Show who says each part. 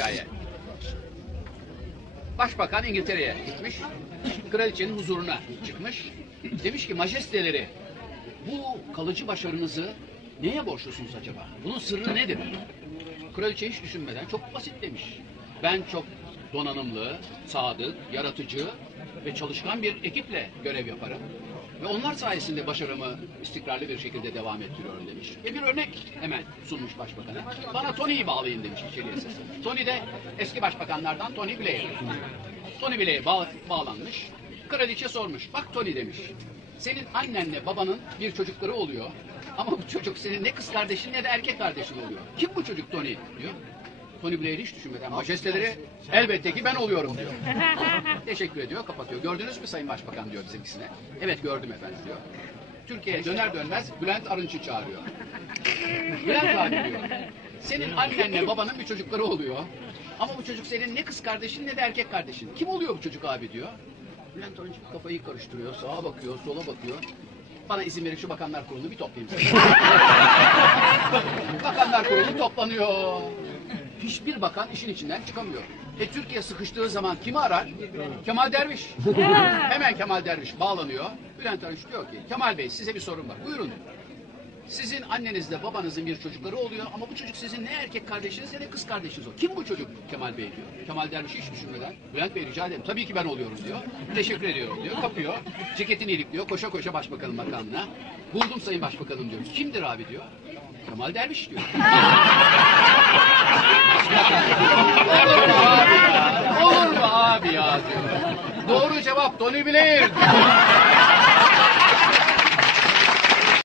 Speaker 1: hikaye. Başbakan İngiltere'ye gitmiş. Kraliçenin huzuruna çıkmış. Demiş ki majesteleri bu kalıcı başarınızı neye borçlusunuz acaba? Bunun sırrı nedir? Kraliçe hiç düşünmeden çok basit demiş. Ben çok donanımlı, sadık, yaratıcı ve çalışkan bir ekiple görev yaparım. Ve onlar sayesinde başarımı istikrarlı bir şekilde devam ettiriyorum demiş. Ve bir örnek hemen sunmuş başbakana. Bana Tony'yi bağlayın demiş içeriye seslenip. Tony de eski başbakanlardan Tony Blair. Tony Blair bağ- bağlanmış. Kraliçe sormuş. Bak Tony demiş. Senin annenle babanın bir çocukları oluyor. Ama bu çocuk senin ne kız kardeşin ne de erkek kardeşin oluyor. Kim bu çocuk Tony diyor. Tony Blair hiç düşünmeden majesteleri elbette ki ben oluyorum diyor. Teşekkür ediyor, kapatıyor. Gördünüz mü Sayın Başbakan diyor bizimkisine. Evet gördüm efendim diyor. Türkiye'ye döner dönmez Bülent Arınç'ı çağırıyor. Bülent abi diyor. Senin annenle babanın bir çocukları oluyor. Ama bu çocuk senin ne kız kardeşin ne de erkek kardeşin. Kim oluyor bu çocuk abi diyor. Bülent Arınç kafayı karıştırıyor. Sağa bakıyor, sola bakıyor. Bana izin verin şu bakanlar kurulunu bir toplayayım. bakanlar kurulu toplanıyor. Hiçbir bakan işin içinden çıkamıyor. E Türkiye sıkıştığı zaman kimi arar? Kemal Derviş. Hemen Kemal Derviş bağlanıyor. Bülent Arınç diyor ki Kemal Bey size bir sorun var. Buyurun. Sizin annenizle babanızın bir çocukları oluyor ama bu çocuk sizin ne erkek kardeşiniz ne de kız kardeşiniz o. Kim bu çocuk Kemal Bey diyor. Kemal Derviş hiç düşünmeden Bülent Bey rica ederim. Tabii ki ben oluyorum diyor. Teşekkür ediyorum diyor. Kapıyor. Ceketini ilikliyor. Koşa koşa başbakanın makamına. Buldum sayın başbakanım diyor. Kimdir abi diyor. Kemal Derviş diyor. Doğru cevap Tony Blair.